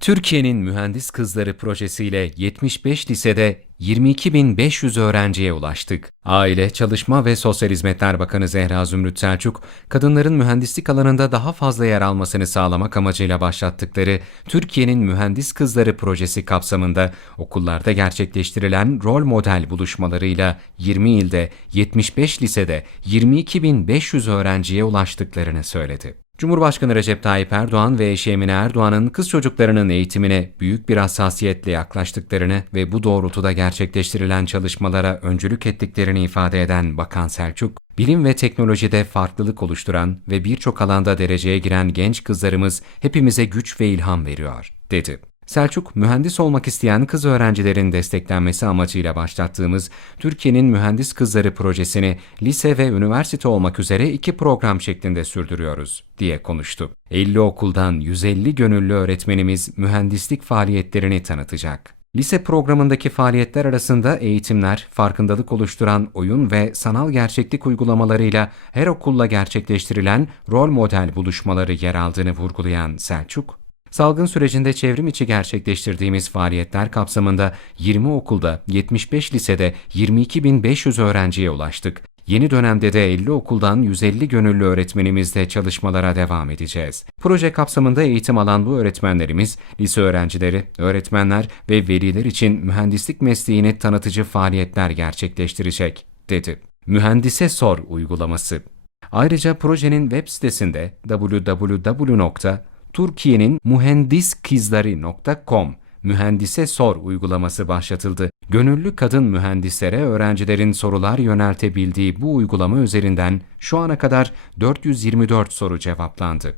Türkiye'nin Mühendis Kızları projesiyle 75 lisede 22.500 öğrenciye ulaştık. Aile, Çalışma ve Sosyal Hizmetler Bakanı Zehra Zümrüt Selçuk, kadınların mühendislik alanında daha fazla yer almasını sağlamak amacıyla başlattıkları Türkiye'nin Mühendis Kızları projesi kapsamında okullarda gerçekleştirilen rol model buluşmalarıyla 20 ilde 75 lisede 22.500 öğrenciye ulaştıklarını söyledi. Cumhurbaşkanı Recep Tayyip Erdoğan ve eşi Emine Erdoğan'ın kız çocuklarının eğitimine büyük bir hassasiyetle yaklaştıklarını ve bu doğrultuda gerçekleştirilen çalışmalara öncülük ettiklerini ifade eden Bakan Selçuk, bilim ve teknolojide farklılık oluşturan ve birçok alanda dereceye giren genç kızlarımız hepimize güç ve ilham veriyor, dedi. Selçuk, mühendis olmak isteyen kız öğrencilerin desteklenmesi amacıyla başlattığımız Türkiye'nin Mühendis Kızları projesini lise ve üniversite olmak üzere iki program şeklinde sürdürüyoruz, diye konuştu. 50 okuldan 150 gönüllü öğretmenimiz mühendislik faaliyetlerini tanıtacak. Lise programındaki faaliyetler arasında eğitimler, farkındalık oluşturan oyun ve sanal gerçeklik uygulamalarıyla her okulla gerçekleştirilen rol model buluşmaları yer aldığını vurgulayan Selçuk, Salgın sürecinde çevrim içi gerçekleştirdiğimiz faaliyetler kapsamında 20 okulda, 75 lisede 22.500 öğrenciye ulaştık. Yeni dönemde de 50 okuldan 150 gönüllü öğretmenimizle çalışmalara devam edeceğiz. Proje kapsamında eğitim alan bu öğretmenlerimiz, lise öğrencileri, öğretmenler ve veliler için mühendislik mesleğini tanıtıcı faaliyetler gerçekleştirecek, dedi. Mühendise Sor uygulaması. Ayrıca projenin web sitesinde www Türkiye'nin mühendiskizleri.com Mühendise Sor uygulaması başlatıldı. Gönüllü kadın mühendislere öğrencilerin sorular yöneltebildiği bu uygulama üzerinden şu ana kadar 424 soru cevaplandı.